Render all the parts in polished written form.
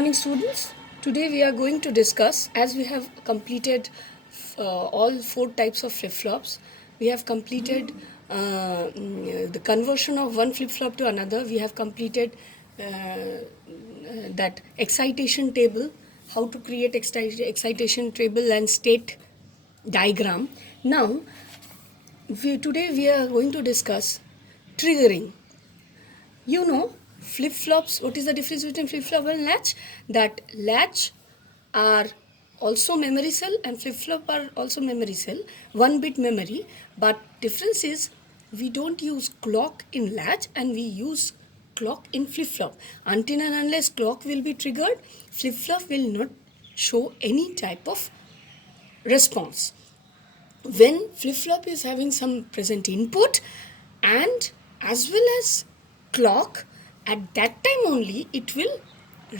morning, students. Today we are going to discuss, as we have completed all 4 types of flip-flops. We have completed the conversion of one flip-flop to another. We have completed that excitation table, how to create excitation table and state diagram. Now, today we are going to discuss triggering. You know, flip-flops, what is the difference between flip-flop and latch? That latch are also memory cell and flip-flop are also memory cell, 1-bit memory, but difference is we don't use clock in latch and we use clock in flip-flop. Until and unless clock will be triggered, flip-flop will not show any type of response. When flip-flop is having some present input and as well as clock, at that time only it will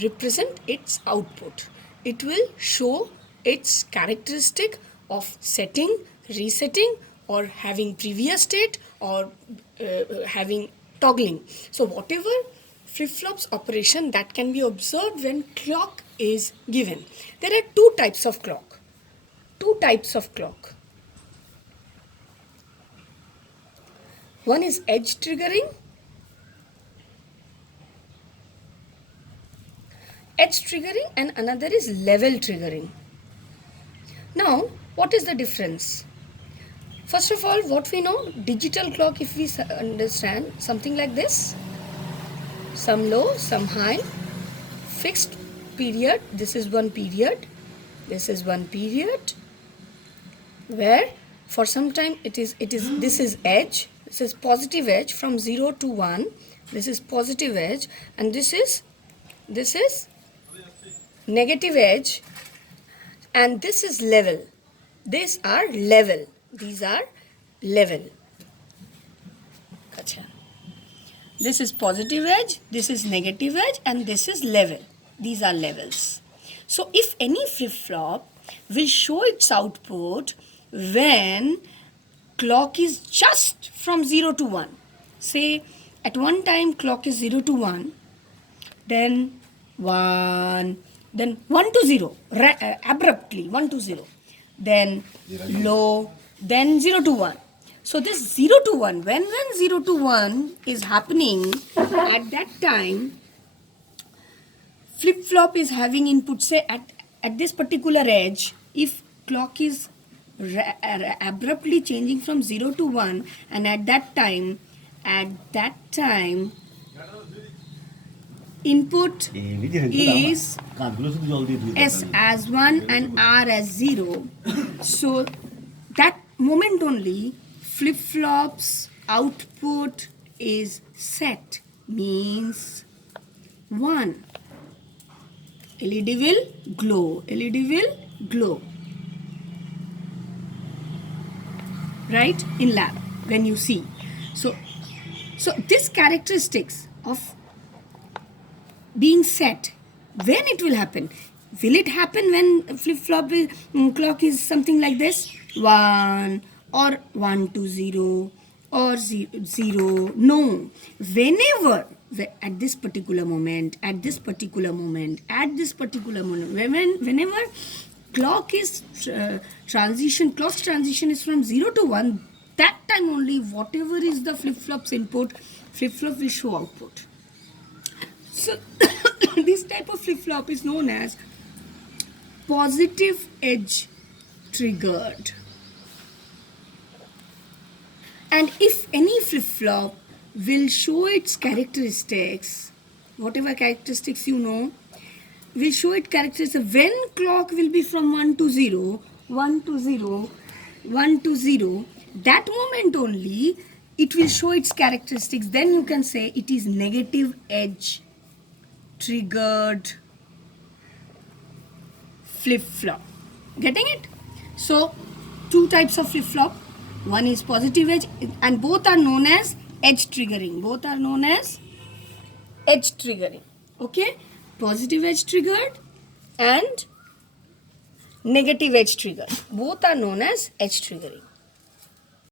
represent its output. It will show its characteristic of setting, resetting, or having previous state, or having toggling. So whatever flip-flops operation that can be observed when clock is given. There are 2 types of clock. 2 types of clock. One is edge triggering. And another is level triggering. Now, what is the difference? First of all, what we know, digital clock, if we understand, something like this. Some low, some high, fixed period. This is one period. This is one period. Where for some time this is edge. This is positive edge from 0 to 1. This is positive edge, and this is negative edge, and this is level. These are level. These are level. Achha. This is positive edge, this is negative edge, and this is level. These are levels. So if any flip-flop will show its output when clock is just from 0 to 1. Say at one time clock is 0 to 1, then 1, then 1 to 0, abruptly 1 to 0, then low, then 0 to 1. So this 0 to 1, when 0 to 1 is happening, at that time flip-flop is having input, say at this particular edge, if clock is abruptly changing from 0 to 1, and at that time input is S as 1 and R as 0. So that moment only flip-flop's output is set, means 1. LED will glow. LED will glow. Right, in lab when you see. So this characteristics of being set, when it will happen? Will it happen when flip-flop clock is something like this? 1 or 1 to 0 or 0? No. Whenever at this particular moment, whenever clock is clock's transition is from 0 to 1, that time only whatever is the flip-flop's input, flip-flop will show output. So this type of flip-flop is known as positive edge triggered. And if any flip-flop will show its characteristics, whatever characteristics you know, will show its characteristics when clock will be from 1 to 0, that moment only it will show its characteristics. Then you can say it is negative edge triggered flip-flop. Getting it? So 2 types of flip-flop. One is positive edge, and both are known as edge triggering. Okay? Positive edge triggered and negative edge triggered. Both are known as edge triggering.